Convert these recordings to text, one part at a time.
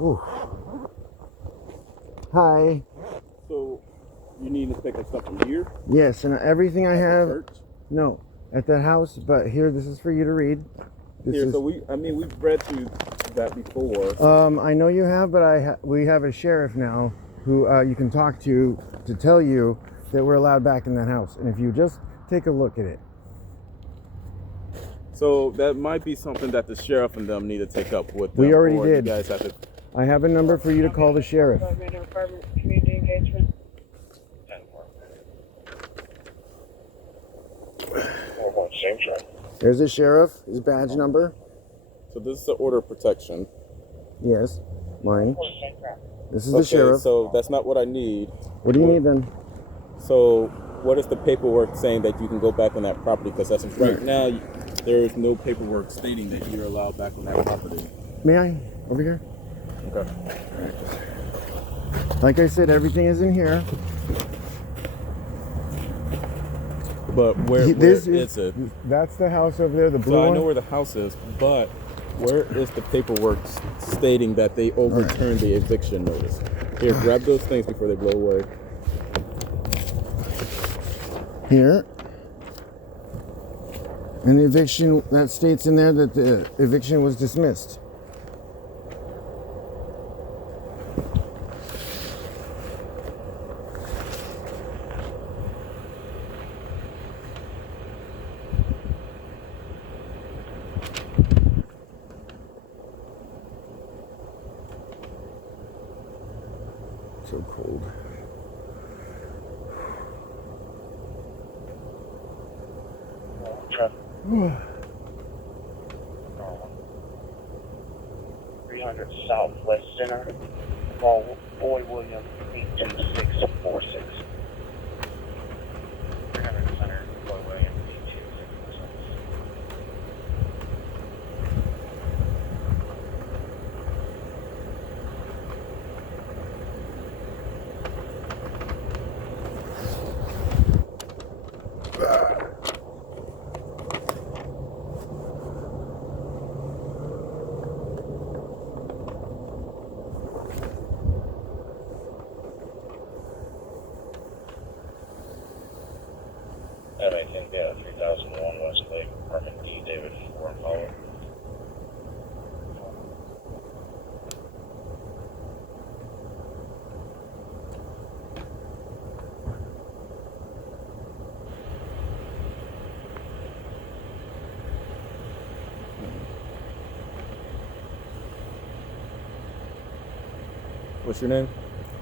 Ooh. Hi. So you need to pick up stuff from here? Yes, and everything I have. Church? No, at that house. But here, this is for you to read. So we've read to you that before. I know you have, but we have a sheriff now who you can talk to tell you that we're allowed back in that house. And if you just take a look at it. So that might be something that the sheriff and them need to take up with them. We already did. You guys have to... I have a number for you to call the sheriff. Community engagement. There's the sheriff, his badge number. So this is the order of protection. Yes, mine. This is the sheriff. So that's not what I need. What do you need then? So what is the paperwork saying that you can go back on that property? Because as of right now, there is no paperwork stating that you're allowed back on that property. May I? Over here? Okay. Like I said, everything is in here. But where is it? That's the house over there, the blue So one. I know where the house is, but where is the paperwork stating that they overturned the eviction notice? Here, grab those things before they blow away. Here. And the eviction, that states in there that the eviction was dismissed. So cold. Truck. 300 Southwest Center. Call Boy William 82646. 300 Center. Boy William 82646. And I think, 3001 West Lake, Apartment D, David, 4 and follow. What's your name?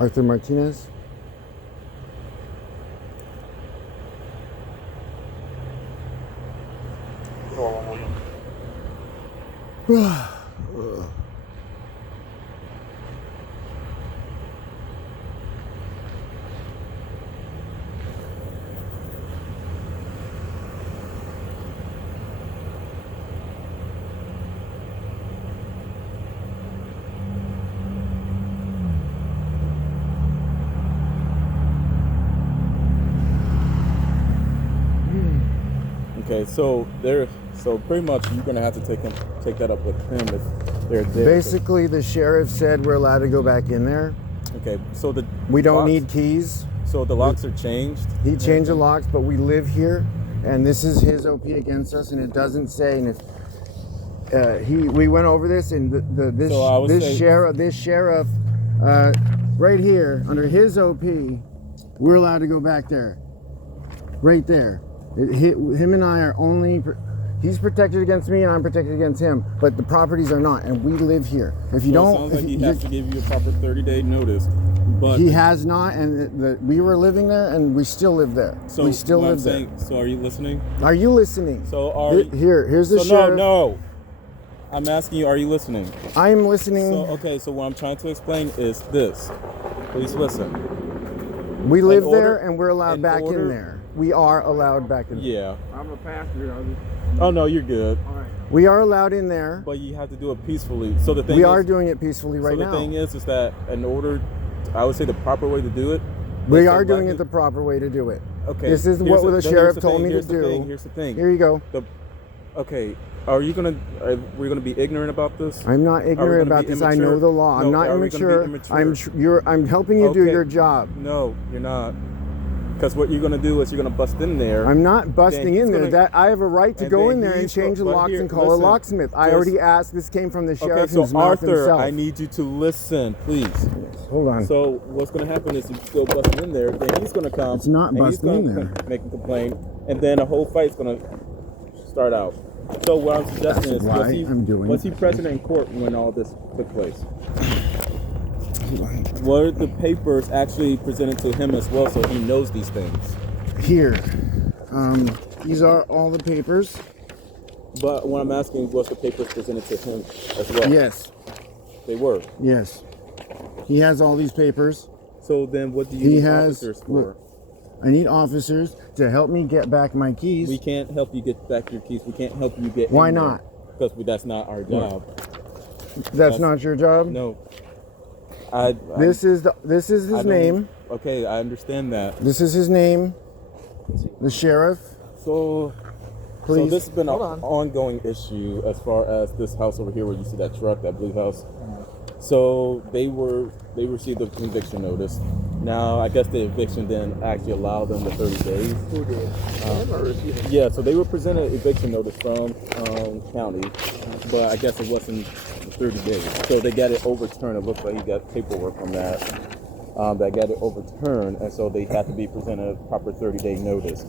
Arthur Martinez. Okay, so pretty much you're gonna have to take that up with him if they're there. Basically, the sheriff said we're allowed to go back in there. Okay, so we don't locks, need keys. So the locks are changed. He changed the locks, but we live here, and this is his OP against us, and it doesn't say. And if we went over this, and this sheriff right here under his OP, we're allowed to go back there, right there. Him and I are only. He's protected against me, and I'm protected against him. But the properties are not, and we live here. If you don't, it sounds like he has to give you a proper 30-day notice. But he has not, and we were living there, and we still live there. So we still live there. So are you listening? Are you listening? So here's the sheriff. No. I'm asking you, are you listening? I'm listening. So what I'm trying to explain is this. Please listen. We live there, and we're allowed back in there. We are allowed back in there. Yeah. I'm a passenger. Oh no, you're good. All right. We are allowed in there. But you have to do it peacefully. So the thing we are doing it peacefully right now. So the thing is that in order, I would say the proper way to do it We are doing it the proper way to do it. Okay. This is what the sheriff told me to do. Here's the thing. Here you go. Okay. Are we gonna be ignorant about this? I'm not ignorant about this. I know the law. I'm not immature. I'm helping you do your job. No, you're not. Because what you're gonna do is you're gonna bust in there. I'm not busting in there. That I have a right to go in there and change the locks and call a locksmith. I already asked. This came from the sheriff himself. Arthur, I need you to listen, please. Hold on. So what's gonna happen is you go busting in there, then he's gonna come. It's not busting in there. Make a complaint, and then a whole fight's gonna start out. So what I'm suggesting is, was he present in court when all this took place? Were the papers actually presented to him as well, so he knows these things? Here, these are all the papers. But what I'm asking, was the papers presented to him as well? Yes. They were? Yes. He has all these papers. So then what do you need officers for? Look, I need officers to help me get back my keys. We can't help you get back your keys. We can't help you get Why not? Because that's not our job. That's not your job? No. This is his name. Okay, I understand that. This is his name. The sheriff. So, please. So this has been an ongoing issue as far as this house over here where you see that truck, that blue house. So they received a conviction notice. Now I guess the eviction then actually allowed them the 30 days. Who did? Him or is he? Yeah, so they were presented an eviction notice from county, but I guess it wasn't 30 days. So they got it overturned. It looks like he got paperwork on that. That got it overturned, and so they had to be presented a proper 30-day notice.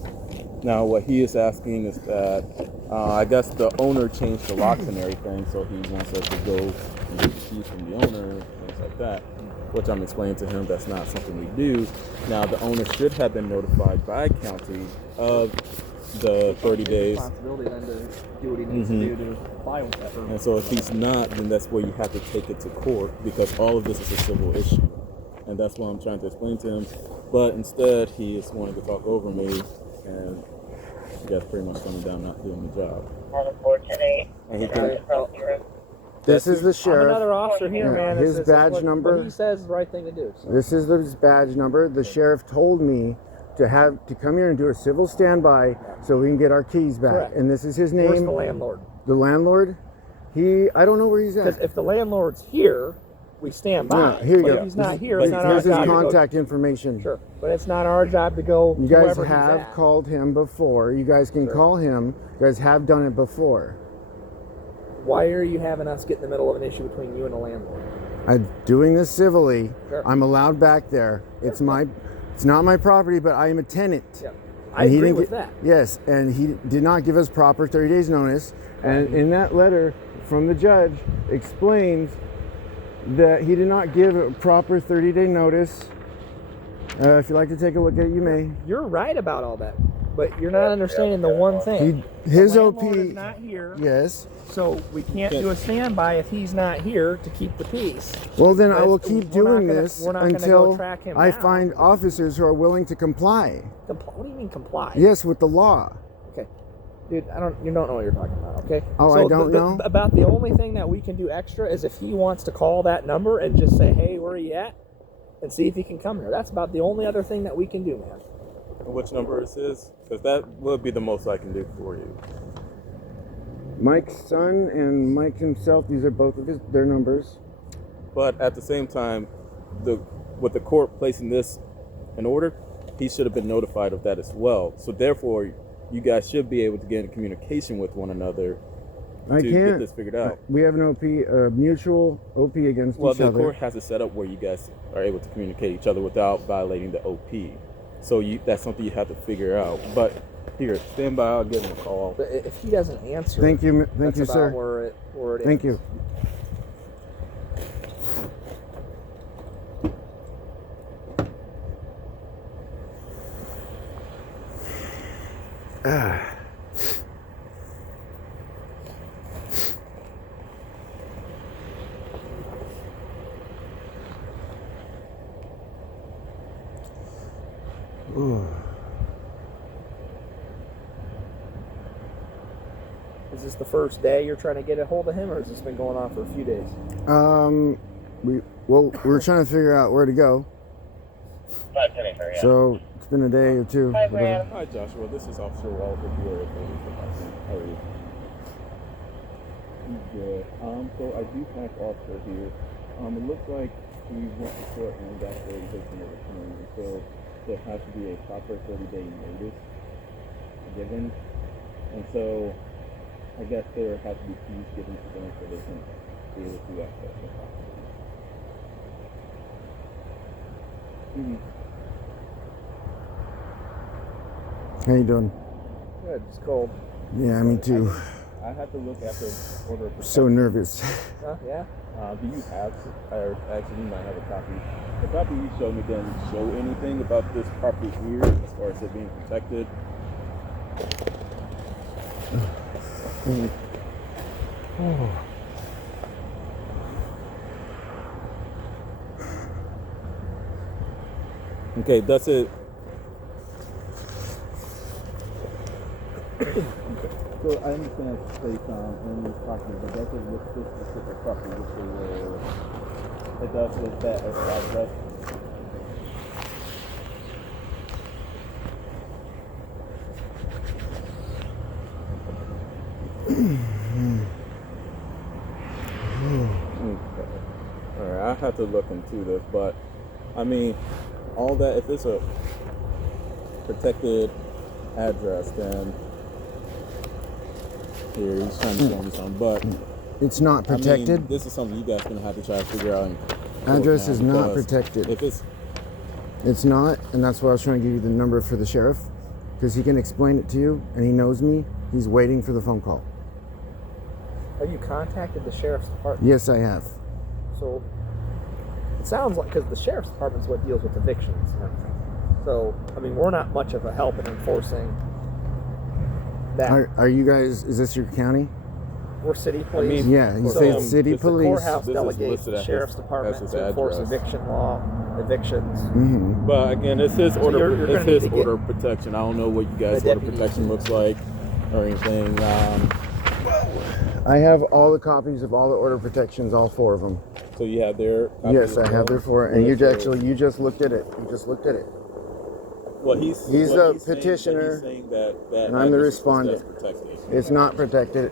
Now, what he is asking is that I guess the owner changed the locks and everything, so he wants us to go and get the keys from the owner, things like that. Which I'm explaining to him that's not something we do. Now, the owner should have been notified by county of the 30 days. Responsibility then to do what he needs to do to comply with that. And so if he's not, then that's where you have to take it to court, because all of this is a civil issue. And that's what I'm trying to explain to him. But instead, he is wanting to talk over me, and you guys pretty much coming down not doing the job. And he can, this is the sheriff. I'm another officer here, man. His badge number. What he says is the right thing to do. So. This is his badge number. The sheriff told me to come here and do a civil standby so we can get our keys back. Correct. And this is his name. Where's the landlord? The landlord? I don't know where he's at. Because if the landlord's here, we stand by. Yeah, here you but go. If he's not here, it's not our Here's his job contact information. Sure, but it's not our job to go. You guys wherever have he's at. called him before. You guys can call him. You guys have done it before. Why are you having us get in the middle of an issue between you and the landlord? I'm doing this civilly. Sure. I'm allowed back there. It's not my property, but I am a tenant. Yeah. I agree with that. Yes, and he did not give us proper 30 days notice. And in that letter from the judge explains that he did not give a proper 30-day notice. If you'd like to take a look at it, you may. You're right about all that, but you're not understanding the one thing. His the OP landlord is not here. Yes. So we can't do a standby if he's not here to keep the peace. Well, then I will keep doing this we're not until go track him I down. find officers who are willing to comply. What do you mean comply? Yes, with the law. Okay, dude, you don't know what you're talking about. Okay. Oh, so I don't know. About the only thing that we can do extra is if he wants to call that number and just say, "Hey, where are you at?" and see if he can come here. That's about the only other thing that we can do, man. which number is his? Because that would be the most I can do for you. Mike's son and Mike himself, these are both of their numbers. But at the same time, with the court placing this in order, he should have been notified of that as well. So therefore, you guys should be able to get in communication with one another to get this figured out. We have an OP, mutual OP against each other. Well, the court has it set up where you guys are able to communicate each other without violating the OP. So that's something you have to figure out. But here, stand by. I'll give him a call. But if he doesn't answer, thank you, that's sir. About where it thank ends. you. Is this the first day you're trying to get a hold of him, or has this been going on for a few days? We're trying to figure out where to go. So it's been a day or two. Hi, whatever. Graham. Hi, Joshua. This is Officer Walter, Peoria Police Department. How are you? Good. So I do have Officer here. It looks like he went to court and got the eviction overturned. So there has to be a proper 30-day notice given. And so I guess there has to be keys given to them so they can be able to access the property. How you doing? Good. It's cold. Yeah, me too. I have to look at the order of protection. So nervous. Yeah. Do you have, or actually you might have a copy. The copy you showed me didn't show anything about this property here as far as it being protected. Okay, that's it. Okay. So I understand it's based on this property, but does it list this specific property which they were, it does list that as address? Okay. Alright, I have to look into this, but I mean, all that, if it's a protected address, then here, he's trying to show me something, but It's not protected. I mean, this is something you guys are gonna have to try to figure out. Address now, is not because protected. If it's It's not, and that's why I was trying to give you the number for the sheriff, because he can explain it to you, and he knows me. He's waiting for the phone call. Have you contacted the sheriff's department? Yes, I have. So it sounds like, because the sheriff's department is what deals with evictions and everything. So I mean, we're not much of a help in enforcing that. Are you guys? Is this your county? We're city police. Yeah, you So, say it's city this is The police. courthouse This is delegates listed the as sheriff's his- department as his to enforce address. eviction law, evictions. Mm-hmm. But again, it's his order. you're It's gonna his need to order of protection. I don't know what you guys' the order of deputy. protection looks like or anything. I have all the copies of all the order protections, all 4 of them. So you have their. copy Yes, as I have well? their 4, and you So- actually you just looked at it. You just looked at it. Well, he's a saying that petitioner, He's saying that and I'm the address is respondent. protected. It's not protected.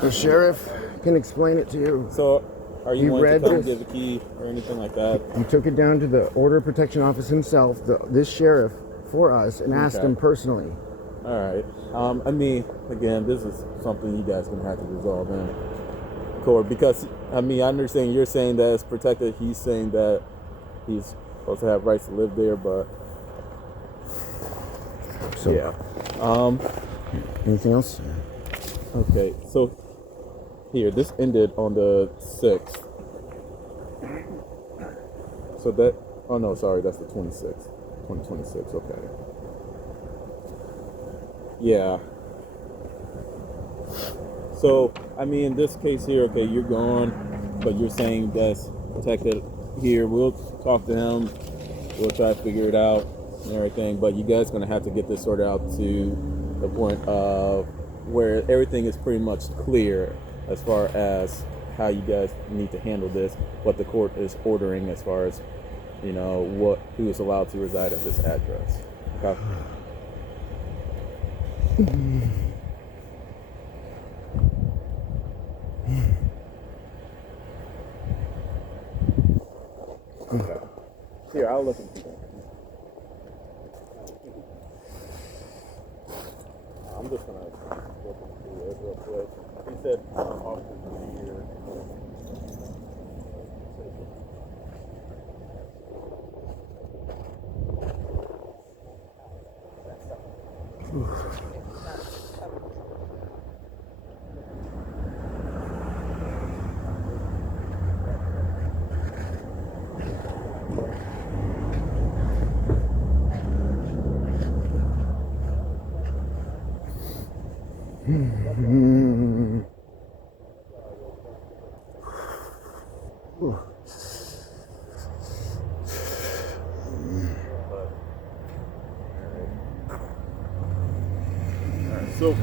The sheriff can explain it to you. So, are He you wanting read to come this. give a key or anything like that? He took it down to the order protection office himself, this sheriff, for us, and asked Okay. him personally. All right. I mean, again, this is something you guys are gonna have to resolve in court because I mean, I understand you're saying that it's protected. He's saying that he's supposed to have rights to live there, but So, yeah. anything else? Okay. So here, this ended on the 6th. So that. Oh no, sorry, that's the 26th. 2026. Okay. Yeah. So, I mean, in this case here, okay, you're gone, but you're saying that's protected here. We'll talk to him. We'll try to figure it out and everything, but you guys are going to have to get this sorted out to the point of where everything is pretty much clear as far as how you guys need to handle this, what the court is ordering as far as, you know, who is allowed to reside at this address. Okay? Okay. Here, I'll look into that. I'm just gonna look into it real quick. He said officers will be here.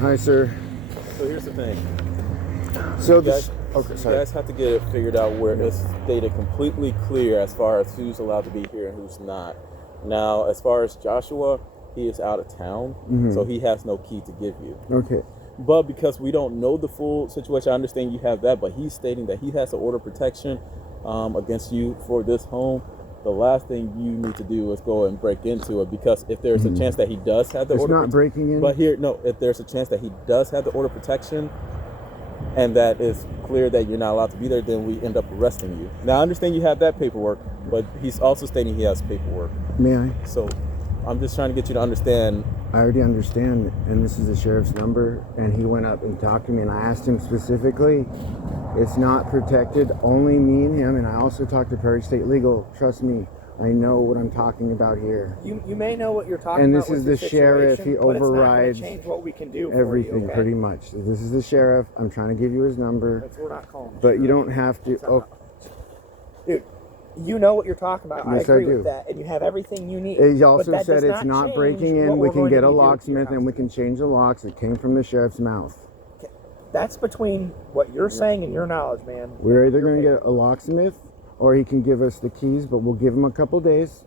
Hi, sir. So here's the thing. So Guys, Okay, You sorry. guys have to get it figured out where it's stated completely clear as far as who's allowed to be here and who's not. Now, as far as Joshua, he is out of town, so he has no key to give you. Okay. But because we don't know the full situation, I understand you have that, but he's stating that he has to order protection against you for this home. The last thing you need to do is go and break into it, because if there's a chance that he does have the It's order not breaking in. but here, no, if there's a chance that he does have the order protection and that is clear that you're not allowed to be there, then we end up arresting you. Now, I understand you have that paperwork, but he's also stating he has paperwork. May I? So I'm just trying to get you to understand. I already understand, and this is the sheriff's number, and he went up and talked to me, and I asked him specifically, it's not protected, only me and him, and I also talked to Peoria State Legal. Trust me, I know what I'm talking about here. You may know what you're talking And about. this is with the your sheriff. situation, He but it's not gonna overrides change what we can do for everything, you, okay? pretty much. This is the sheriff. I'm trying to give you his number, That's, we're not calling. but you don't have to. Oh, Dude, you know what you're talking about. Yes, I agree I do. with that, and you have everything you need. he But also that said does it's not change breaking what in. we're We can going get to a do to your locksmith, and we house. can change the locks. It came from the sheriff's mouth. That's between what you're saying and your knowledge, man. We're either Your going to paper. get a locksmith, or he can give us the keys, but we'll give him a couple days.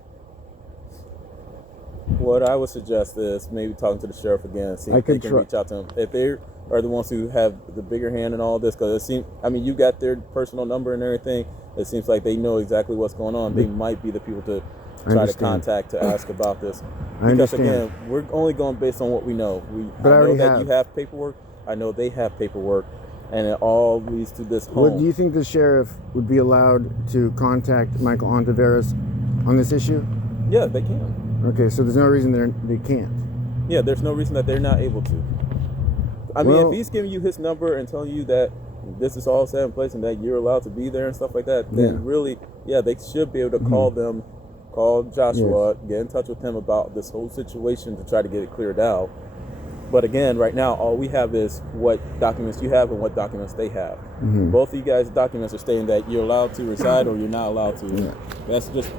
What I would suggest is maybe talking to the sheriff again and see I if they could can try- reach out to him. If they are the ones who have the bigger hand in all this, because it seems, I mean, you got their personal number and everything. It seems like they know exactly what's going on. They might be the people to try to understand. contact to ask about this. I Because understand. again, we're only going based on what we know. But I I know already that have. you have paperwork. I know they have paperwork, and it all leads to this home. What do you think the sheriff would be allowed to contact Michael Ontiveros on this issue? Yeah, they can. Okay, so there's no reason they can't. Yeah, there's no reason that they're not able to. I mean, Well- if he's giving you his number and telling you that this is all set in place and that you're allowed to be there and stuff like that, then Yeah. really, yeah, they should be able to call them, call Joshua, get in touch with him about this whole situation to try to get it cleared out. But again, right now, all we have is what documents you have and what documents they have. Both of you guys' documents are stating that you're allowed to reside or you're not allowed to. Yeah. That's just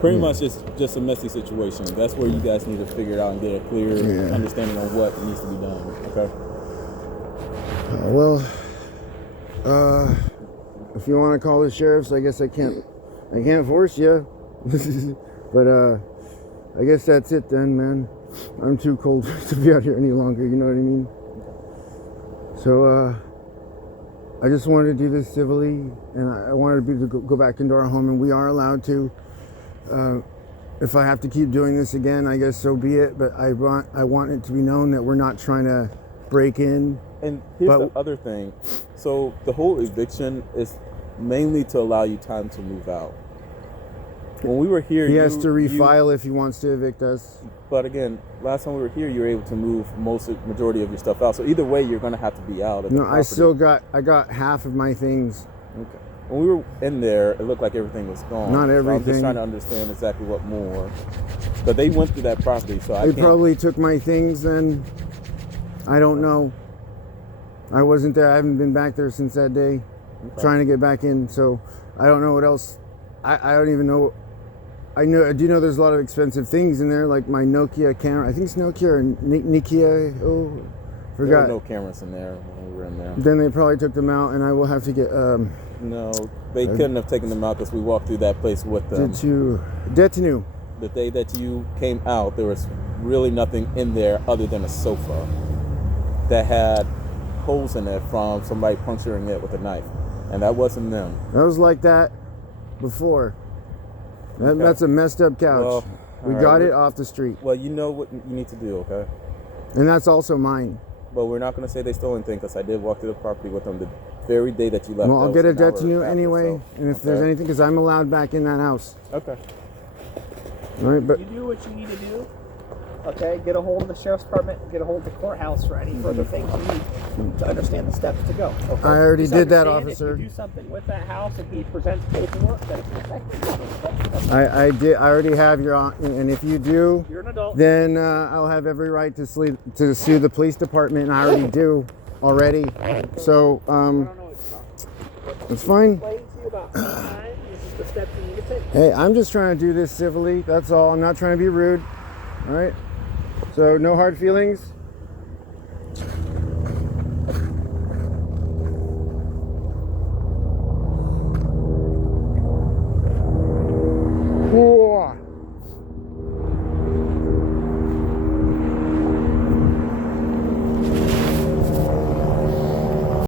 pretty much just a messy situation. That's where you guys need to figure it out and get a clear understanding on what needs to be done. Okay. Well, if you want to call the sheriffs, I guess I can't force you. But I guess that's it then, man. I'm too cold to be out here any longer. You know what I mean? So I just wanted to do this civilly, and I wanted to go back into our home, and we are allowed to. If I have to keep doing this again, I guess so be it. But I want it to be known that we're not trying to break in. And here's the other thing. So the whole eviction is mainly to allow you time to move out. When we were here, He has to refile if he wants to evict us. But again, last time we were here, you were able to move majority of your stuff out. So either way, you're going to have to be out of the No, property. I got half of my things. Okay. When we were in there, it looked like everything was gone. Not So I'm everything. just trying to understand exactly what more. But they went through that property, so I They can't. probably took my things then. I don't know. I wasn't there. I haven't been back there since that day. Okay. Trying to get back in, so I don't know what else. I don't even know. I do know there's a lot of expensive things in there, like my Nokia camera. I think it's Nokia or Nokia. Oh, There forgot. were no cameras in there when we were in there. Then they probably took them out, and I will have to get No, they couldn't have taken them out because we walked through that place with them. Detenu. The day that you came out, there was really nothing in there other than a sofa that had holes in it from somebody puncturing it with a knife, and that wasn't them. That was like that before. Okay. That's a messed up couch. Well, we all got right. it off the street, Well, you know what you need to do, okay? and that's also mine. But we're not going to say they stole anything because I did walk through the property with them the very day that you left. Well, I'll That get a was an hour detenue after, anyway, so- and if there's okay. anything, because I'm allowed back in that house. Okay. All right, but You do what you need to do. Okay, get a hold of the sheriff's department, get a hold of the courthouse for any further things you need to understand the steps to go. Okay? I already Just did that, understand officer. If you do something with that house and he presents paperwork that it's protected, I did. I already have your, and if you do, you're an adult. then I'll have every right to sue the police department, and I already do already. So I don't know what you're talking about. it's fine. Explain to you about time. This is the steps you need to take. Hey, I'm just trying to do this civilly. That's all. I'm not trying to be rude. All right. So no hard feelings.